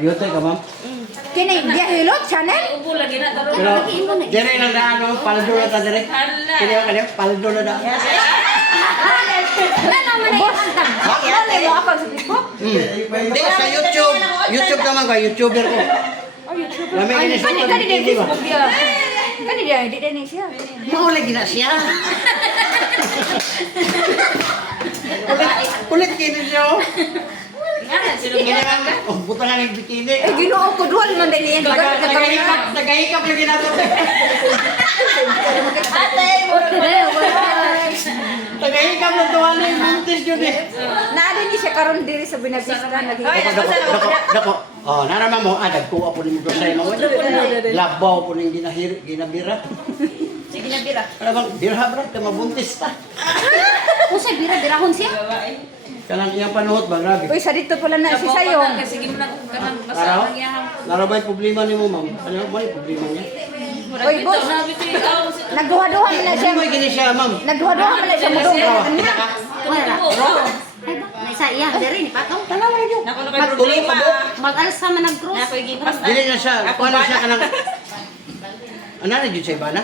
Yote ka, ma'am? Kini dia hilot channel. Ubo lagi na taro. Pero, dire lang na ano, paldo na ta dire. Kini ako kanya, paldo na da. Nano man ay antang. Ano mo ako sa Facebook? Hindi, sa YouTube. YouTube naman ka, YouTuber ko. Oh, YouTube. Lami Ay, ini sa kani dia TV ba? Facebook dia. Kani dia di din siya. Maulay gina siya. Kulit kini siya. Nga, sino Kini lang, oh, buta nga ng bikini. Eh Ginoo ko dual man din yan. Nagahikap lagi nato. Ate mo. Nagahikap na tuwan na yung buntis yun eh. Naada ni siya karon diri sa Binabista lagi. Dako. Oh, narama mo, dagko po ni mo sa imo. Labaw po ning ginabira. Sige na bira. Ano bang birha bra, ka mabuntis ta. Usay bira-birahon siya. Kanang iyang panuhot ba, grabe. Uy, sa dito pala na si sayo. Sige mo na kanang Araw? basta lang yaham. Narabay problema ni mo, ma'am. Ano ba yung problema niya? Oy, boss. Nagduha-duha man na siya. Hindi mo gini siya, ma'am. Nagduha-duha man na siya mo dong. Kita ka? Ay ba? May sa iya, diri ni patong. Tanawa niyo. Nako na kay problema. Mag-alsa man nag-cross. Nako gipas. Dili na siya. Kuha na siya kanang... Ano na dyan siya iba na?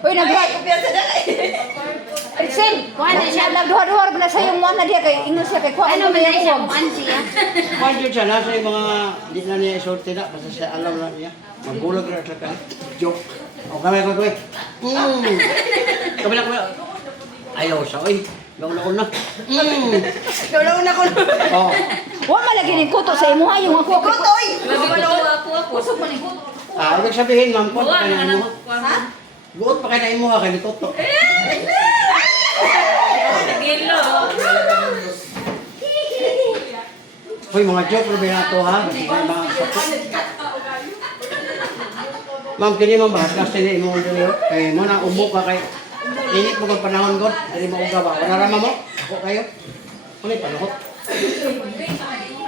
Uy, nagduha. Sen, kuha na siya. Nagduha-duha man na siya yung mga na diya kay ingon siya kay kuha. Ano man ay siya kung ano siya? Kuha dyan siya. Nasa yung mga... Di na niya isorte na. Basta siya alam na niya. Magbulag na siya ka. Joke. O kamay ko. Kamay. Ayaw siya. Uy, gauna-una. Gaulaw ko. Oh. Wa malagi ni kuto sa imo ha yung ako. Kuto oy. Ako. Kusog man ni kuto. Ibig sabihin, ma'am, kung Buwan pa nga kayo na mo. Ha? Guot pa kayo mo ha, kay Toto. Gilo. Hoy, mga joke rin na ito ha. Mga support. Ma'am, kini mo ba? Kasi hindi mo dito. Kay mo na ubo ka kay... Init mo kang panahon ko. Hindi mo uga ba? Wala rama mo? Ako kayo. Ano yung panahon?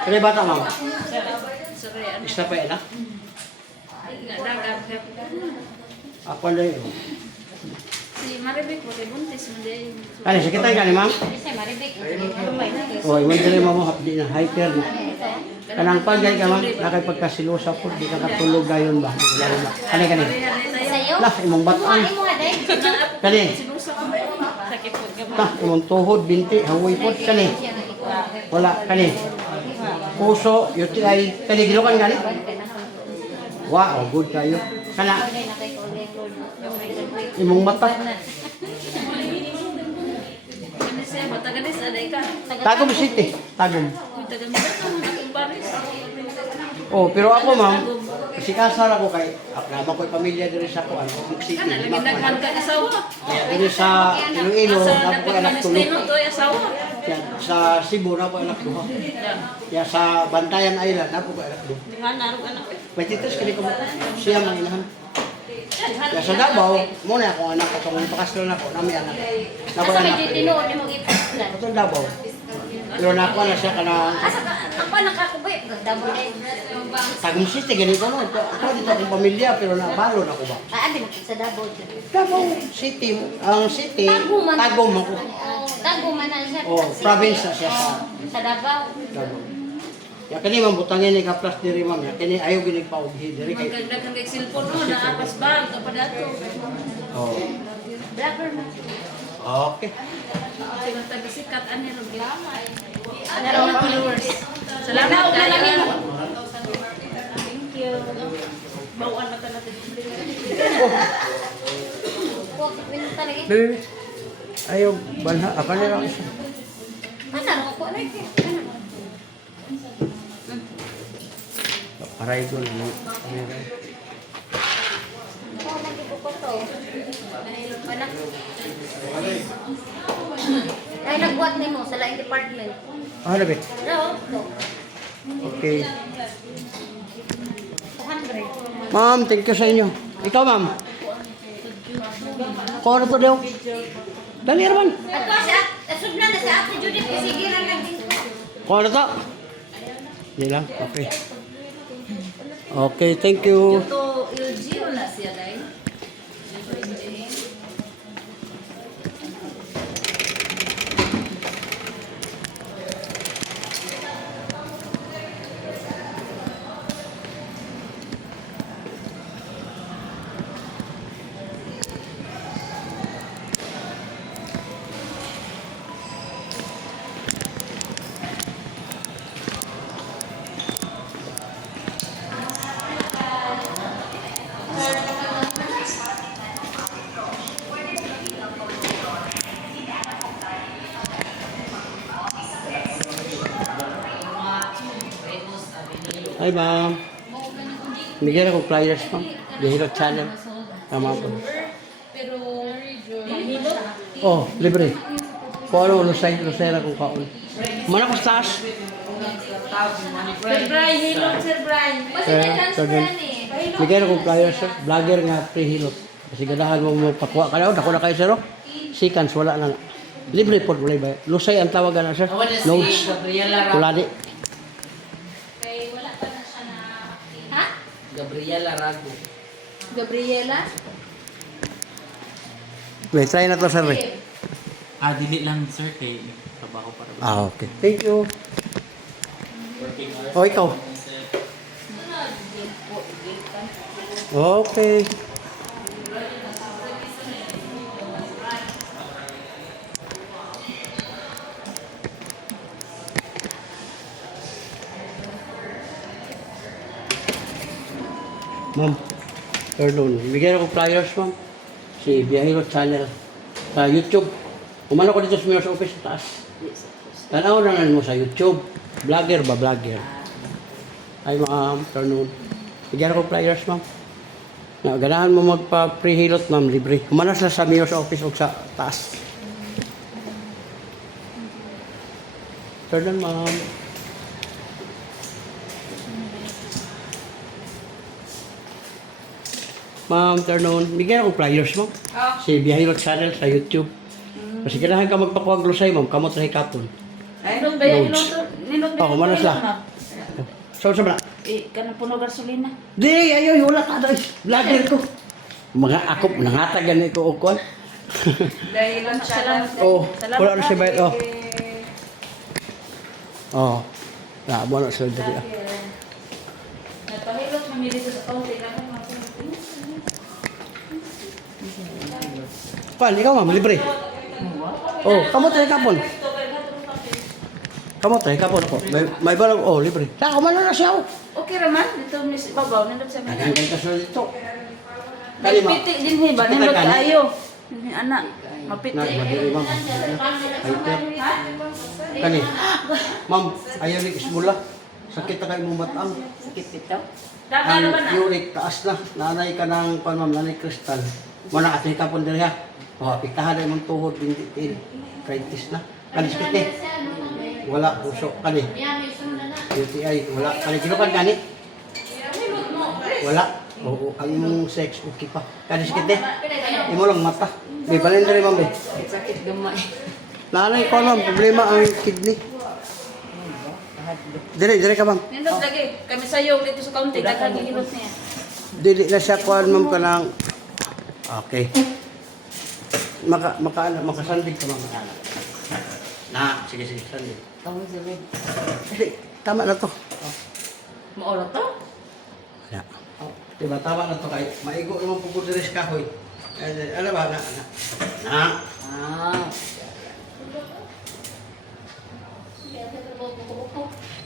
Kaya bata, ma'am? Sorry. Isa pa yan ha? Dagat. Ako na yun. Si Maribek po kay buntis man day. Ano, sige tayo gani, ma'am? Kasi maribik. Oy, man dili mo hapdi na hyper na. Kanang pagay ka ma'am, nakapagkasilosa po, di ka katulog gayon ba? Kani. Sayo? Lah, imong bataan. Ano mo aday? Kani. Sinusa ko. Sakit po ka. Ta, imong tuhod, binti, hawoy po, kani. Wala, kani. Puso, UTI, kani gilukan gani. Wow, good kayo. Kana, imong mata. Ano siya matagalis aday ka. Tagum City, Tagum. Tagal mo akong Paris. Oh, pero ako ma'am, kasi kasar ako kay, naman ko'y pamilya dito sa kuan, Tagum City. Kana lagi nagman ka asawa. Dito sa Iloilo, na po anak tulo. Destino to asawa. Yan, sa Cebu, na po anak duha. Ya sa Bantayan Island, na po anak duha. Nga narog anak. May titis kini ko siya mga inahan. Ya sa Davao, muna ako anak ko kung pakaslo na ko, nami anak. Na po Asa anak. may tinuod ni mong ipaslan? Sa Davao. Pero na ako na siya kana Asa ka? Ang pa nakakubay? Double day. Tagum City ganito no. Ako dito akong pamilya pero nabalo na ko ba. Abi na sa double. Davao City, ang city, Taguman. Tagum ako. Tago man na siya. Oh, province na siya sa Sa Davao. Davao. Ya kani man butangin ni kaplas diri ma'am. Ya kani ayo gini paughi diri kay. Magdagdag kang cellphone no na apas bag pa dato. Oh. Blogger man. Okay. Sige taga-sikat ani ro gilama. Ano mga followers. Salamat kayo. Thank you. Bawan mata natin. Huwag pinunta lagi. Dili. Ayo banha apa ni lang isa. Ano ko na ito? Aray ko na. Anak. Ay, nagbuhat ni mo sa laing department. Ah, labi. No, Okay. 200. Ma'am, thank you sa inyo. Ikaw, ma'am. Koro to daw. Dali naman. Ato siya, asod na sa Ate Judith kasi gira naging Koro to. Hindi lang. Okay. Okay, thank you. To LG wala siya dai. Hi, ma'am. Bigyan ako flyers, ma'am. Dihilot channel. Tama po. Oh, libre. Kung ano, lusay na kung kaon. Mana ko stars? Sir Brian, hilot Sir Brian. Bigyan ako flyers, sir. Vlogger nga, free hilot. Kasi ganahan mo pakuha ka daw. Dako na kayo, sir. Oh. Seconds, wala na. Libre po, wala ba? Lusay ang tawagan na, sir. Notes. Kulani. Wala pa na siya na... Ha? Gabriela Rago. Gabriela? Wait, try na to, sir. Dili lang sir kay trabaho para. Okay. Thank you. Oh, ikaw. Okay. Ma'am, pardon. Bigyan ako flyers, ma'am. Si Biyahiro Channel. Sa YouTube. Umano ko dito sa mayor's office sa taas. Tanaw na mo sa YouTube. Vlogger ba? Vlogger. Ay, ma'am. Pardon. Bigyan ako flyers, ma'am. Ganahan mo magpa-pre-hilot, ma'am. Libre. Umano sila sa mayor's office o sa taas. Pardon, ma'am. Ma'am, turn-on. Bigyan ako flyers, ma'am. Si Biyahiro Channel sa YouTube. Kasi kailangan ka magpakuha glosay, ma'am. Kamot sa hikapon. Nindot ba yan? Notes. Nindot ba Oh, kumana sila. Saan sa bala? Kanang puno gasolina. Di, ayo, wala ka daw. Vlogger ko. Mga ako, nangatagan ko o kon. Dahil lang siya. Oh, wala na siya bayad. Oh. Oh. Na, mo na sila dito. Nagpahilot mamili ko sa kaunti. Pan, ikaw ma'am, libre. Oh, kamot sa hikapon. Kamot sa hikapon ako. May balag, oh, libre. Sa ako, na siya. Okay raman. Dito miss babaw. Nindot sa mga. Ang ganda sa dito. Kali, ma'am. Mapiti din he ba? Nindot kayo. Anak. Mapiti. Madiri, ma'am. Hyper. Kani. Ma'am, ayaw ni ismula. Sakit na kayo mong matang. Sakit ito. Ang Dagan ba na? uric, taas na. Nanay ka ng, ma'am, nanay kristal. Muna kasi kapon diri ha. Oh, piktahan na yung tuhod, binditin. Kaitis na. Kani sakit eh. Wala, puso. Kani. UTI, wala. Kani, kinukan kani? Wala. Oo, ang imong sex, okay pa. Kani sakit eh. Imo lang mata. May balin diri, ma'am. Sakit gamay. Nanay ko, ma'am, problema ang kidney. Dire ka, ma'am. Nindot lagi. Kami sayo dito sa kaunti. Dagan hilot niya. Dili na siya kuhan, ma'am, ka ng... Okay. Makasandig ka, ma'am. Na, sige, sandig. Tawag sa red. Hindi, tama na to. Maola to? Wala. Diba, tama na to kay maigo naman po diri sa kahoy. Ano ba, na. Ah.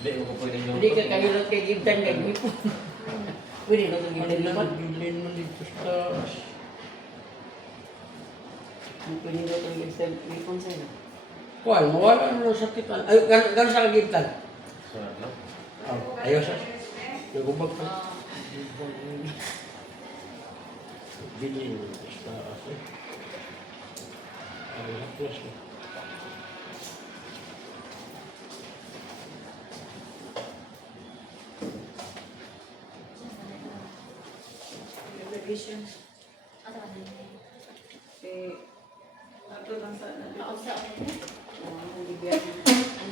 Hindi ka kahilot kay Gibdan kay Gipo. Pwede na itong Gibdan naman. Bilin mo dito sa... Pwede na itong Gibdan Gipon sa'yo. Kuhan, mawala na sa sakit. Ay, gano'n sa kagibtan? Ayaw sa... Nagubag pa. Bilin mo dito sa taas. Ay, hapos mo.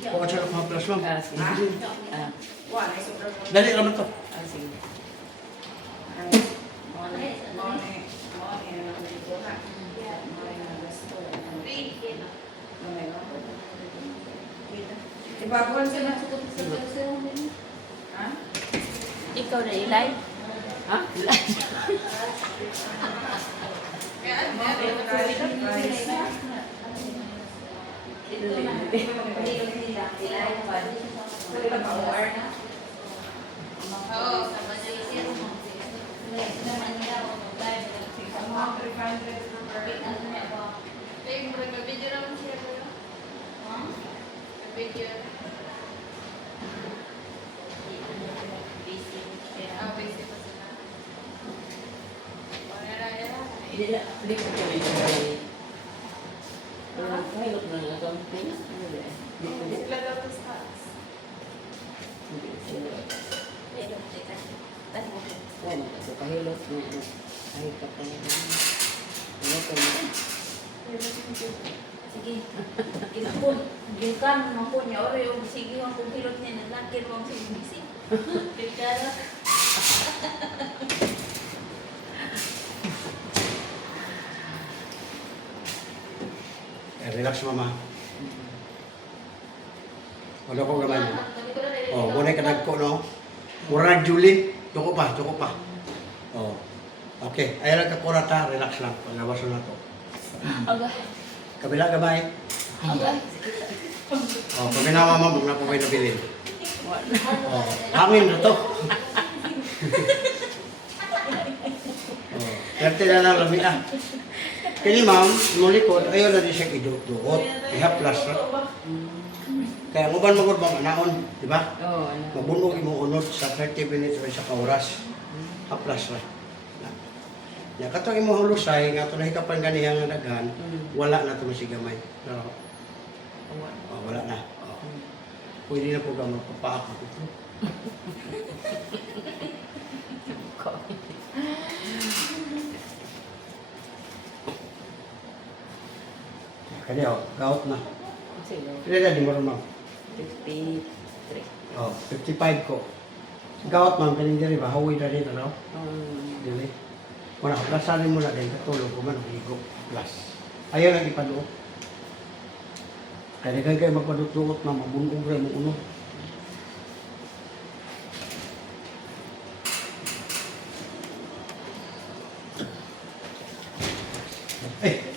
Kuha siya ng mga plus, ma'am. Dali naman to. Ikaw na ilay? Ha? Sige. Kinapon. Gikan, mampun niya. Oro yung sige yung kung hilot niya. Naglakin mo ang sige. Kaya Relax mama. Wala ko gamay. Oh, muna ka nagko no. Mura Julie, joko pa. Oh. Okay, ay lang ka kurata, relax lang. Paglawas na to. agay. Kabila gamay. Agay. Oh, pag ginawa mo, huwag na po kayo nabilin. Oh, hangin na to. Oh, kerte na lang lami ah. Kini ma'am, mong likod, ayaw na din siya idukot. Ihaplas na. Kaya nguban mo bang anaon, di ba? Oo, ano. Mabunog imong unod sa 30 minutes o sa kauras. Haplas na. Ya kato imong lusay nga to nahikapan ganihang daghan, wala na to masigamay. Pero oh, wala na. Oh. Pwede na po ka magpapaako ito. Kaya oh, gaot na. Pila na di mo rin ma'am? 53. Oh, 55 ko. Gaot ma'am, kanin diri ba? Hawi na rin, ano? Dili. Wala, plasanin mo na din. Katulog ko man, higo. Plus. Ayaw lang ipaduot. Kaya nagan kayo magpaduot na mabunog rin mo uno.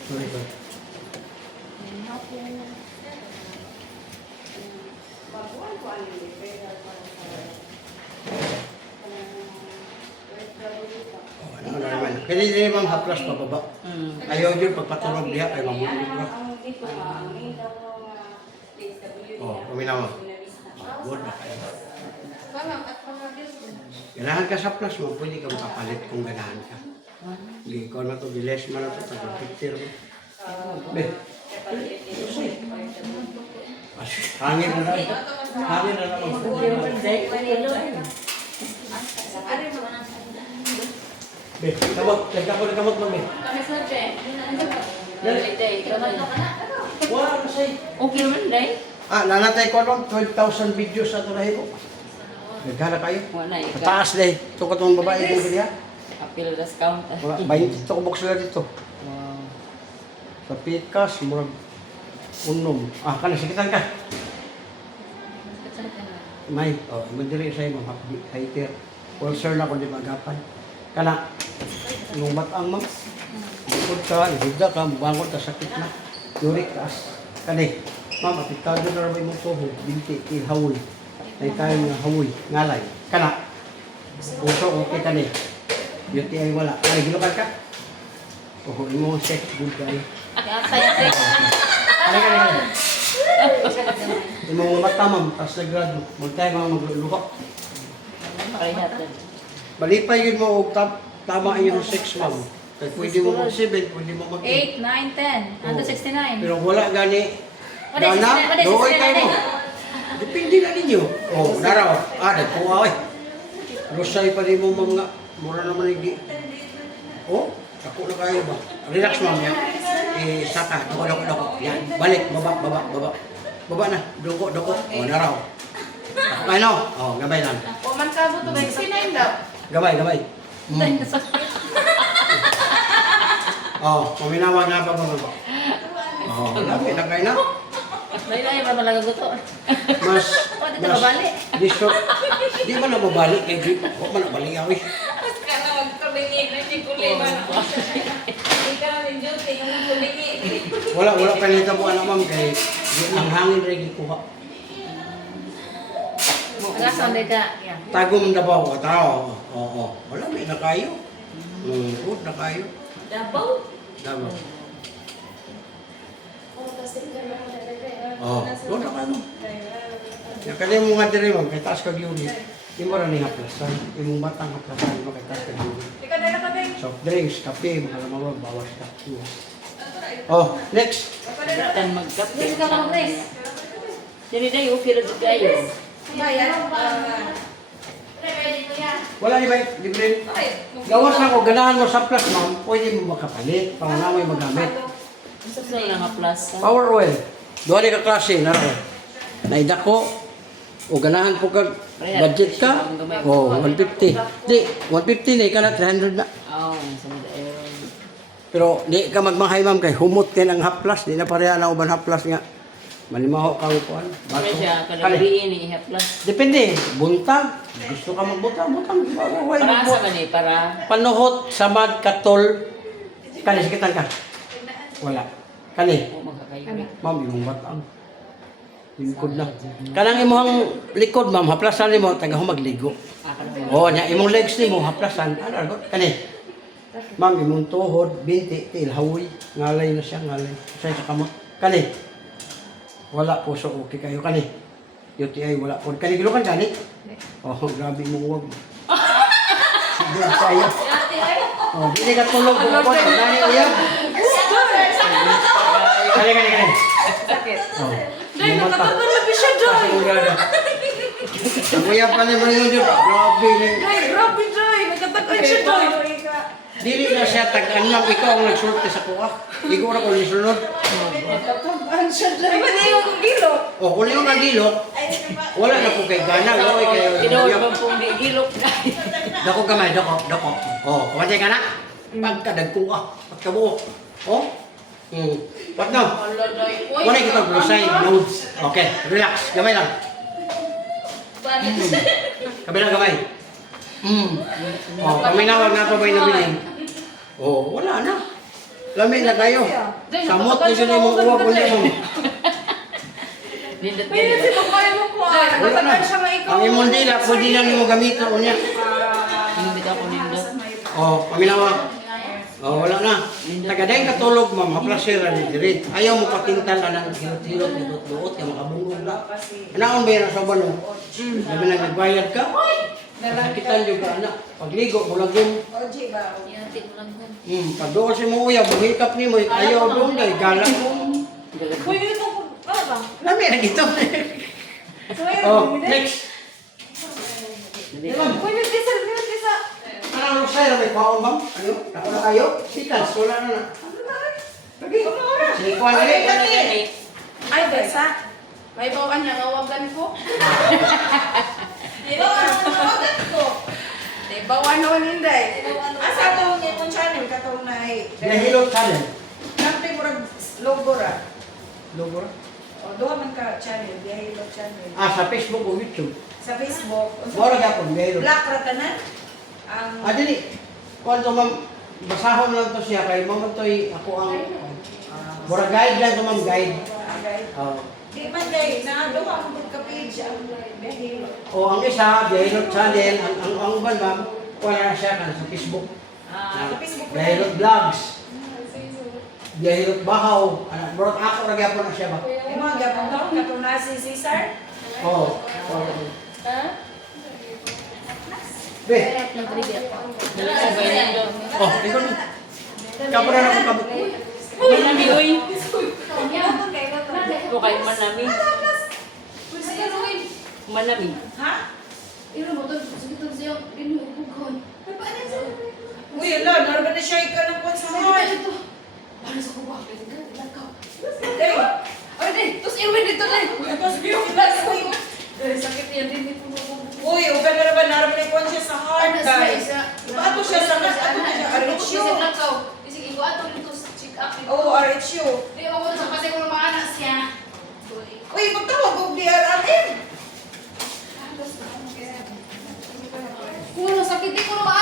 Sorry. Ano naman. Kaya hindi ma'am haplas pababa. Ayaw yun pagpatulog diha kay mabunog na. Oh, kuminaw mo. Good na kayo. Ganahan ka sa plus mo, pwede kang kapalit kung ganahan ka. Hindi ko na ito, biles mo na ito, tag-picture mo. Be. Hangin na lang. Hangin na lang. Be, kamot. Tagka ko na kamot mo, be. Wala na sa'yo. Okay naman, Day. Nanatay ko lang, 12,000 videos sa ito na hiko. Nagkala kayo. Wala, ikaw. Taas na eh. Ito ka itong babae kong biliya. Appeal discount. Mga 20 ito ko box na dito. Wow. Sa pikas, murag unom. Kana, sikitan ka. May, mandiri sa'yo mga hater. Ulcer na kung di magapan. Kana, nung batang mo, bukod ka, ibigda ka, bangon ka, sakit na. Uric as. Kani, ma'am, apiktado na rin mong tuhod, binti, ilhawoy. Ay tayo nga hawoy, ngalay. Kana, uso, okay ka ni. Beauty ay wala. Ay, gilukan ka. Oh, imo sex, good guy. Kani. Imo mata, ma'am, tas nagrado. Magtayo mga magluluha. Malipay yun mo, og tama ang iyong sex, ma'am. Kaya pwede mo mag-7, pwede mo mag-8. 8, 9, 10. Hanggang 69. Pero wala gani. Wala, Dana, 69, doon kayo mo. 69. Depende na ninyo. Oh, naraw. Nagkuha eh. Lusay pa rin mo mga, mura naman hindi. Oh, ako na kayo ba? Relax ma'am yan. Saka, doko. Yan, balik, baba. Baba na, doko. Oh, naraw. Ano? Oh, gamay lang. Kuman ka mo to 69 daw. Gamay. Oh, kuminawag nga ba? Oh, lapit na kayo na. Lain-lain ba malaga gusto? Mas, O, dito mabali. Disto, di man na mabalik kay grip. Huwag man na balik ako eh. Ka na magtulingi na si Kulima. Ikaw ni Juti, yung magtulingi. Wala pa nito po ma'am kay ang hangin rin gikuha. Agasan din ka. Tagom na ba ako tao? Oo. Wala may na kayo. Good na kayo. Dabaw. Tama. Oh, doon na kayo. Yung kanya mo nga diri ma'am, kay taas kag unit. Di mo rin haplasan. Imong batang haplasan mo kay taas kag unit. soft drinks, kape, mga lamang bawas ka. Oh, next. Kan magkape. Dili ka lang, Chris. Dili day okay ra jud kayo. Wala ni ba, libre? Gawas na ko, ganahan mo sa plus, ma'am, pwede mo makapalit, para na may magamit. Sa lang nga plus. Power oil. Doon ka klase, naro. Naidako. O ganahan po kag budget ka. O, 150. Di, 150 na, ika na 300 na. Oh, sa mga air. Pero di ka magmanghay ma'am kay humot kay ng half plus, di na pareha na uban half plus nga. Manimaho kang kuan. Pero siya kada Kali. gabi ini iha plus. Depende, buntag. Gusto ka magbutang, butang. Why Para sa magbutang? man para Panuhot, samad, katol. Kani, sikitan ka. Wala. Kani, magkakayo. ma'am, yung batang. Lingkod na. Kanang imong likod, ma'am, haplasan nimo taga magligo. Oh, nya imong legs nimo haplasan. Ano argot? Kani. Ma'am, imong tuhod, binti, tilhawoy, ngalay na siya, ngalay. Sa kamot. Kani. Wala po so okay kayo kani. UTI wala po. Kani gilukan kani? Oh, grabe mo wag. Sige sayo. Oh, dili ka tulog ko po. Nani uyab. Kani. Sakit. Oh. Day, nakatatabi siya, Day. Ang uyab ka ni Mario Jud. Grabe ni. Day, grabe, Day. Nagkatakoy siya, Day. Dili na siya tag-anyam ikaw ang nagsulti sa kuha. Igo ra ko ni sunod. Nagkatakoy siya, Day. Iba na yung gilo. Oh, kung yung nagilok, wala na po kay gana. Loy kayo. Tinawag man pong di gilok. Dako gamay, dako. Oh, kumatay ka na? Pagkadagkuha, pagkabuo. Oh? What now? Wala kita brusay, nodes. Okay, relax, gamay lang. Kabila gamay. Oh, kami na, wag na ito ba yung nabilin? Oh, wala na. Lami na kayo. Samot na yun yung mga uwag ulit mo. Nindot Pwede gani. si Papay mo po. Wala na. Nagkatakoy siya nga ikaw. Ang imong dila, pwede na nimo gamitin o niya. Nindot ako nindot. Oh, kami na wag. Oh, wala na. Tagaday katulog, ma'am, haplasira ni Dirit. Ayaw mo patintal na ng hilot-hilot, hilot-luot, yung makabungog na. Anaon ba yan sa balo? Sabi na nagbayad ka? Nasakitan yung ka, anak. Pagligo, bulag yung. Pag doon si mo uyab, buhikap ni mo, ayaw doon dahil galang mo. Uy, ito po. Ano ba? Lami na dito. Oh, next. Ma'am, Uy, may kisa. anong sa'yo, may paong bang? Ano? Ako na kayo? Sitas, wala na na. Lagi. Sige, kuha na rin. Ay, Besa. May bawaan niya, ngawagan ko. Ngawagan ko. Di bawaan naman hindi. Asa ito yung channel, katong na Nahilot ka din. Kampi mo rin logo ra. Logo ra. O, doon man ka channel, Biyahilo channel. Ah, sa Facebook o YouTube. Sa Facebook, Mora ka po, Biyahilo. Black Ratanan. Ang Dili. Kung ito, ma'am, basahon lang to siya kay ma'am ito'y ako ang mura guide lang to, ma'am, guide. agay. Oh. Di man day, na doon ang page ang Biyahilo. O ang isa, Biyahilo channel, ang uban, ma'am, wala na siya kan sa Facebook. Sa Facebook ko Biyahilo vlogs. Biyahilo bahaw. Mura ako nagyapon na siya ba? Yung mga gapang taon, katong na si Cesar. Oo. Ha? Be. Sabay nindot. Oh, ikaw na. Kapura na akong kabuk. Manami uy. Ito kayo manami. Manami. Ha? Uy, ala, naroon na siya ikaw ng konsahan. Day, uy, uga na naman naroon na konsa sa heart, day. Ato siya sa RHU. Oo, RHU. Uy, magtawag ko DRRM. Kuno sakit ko na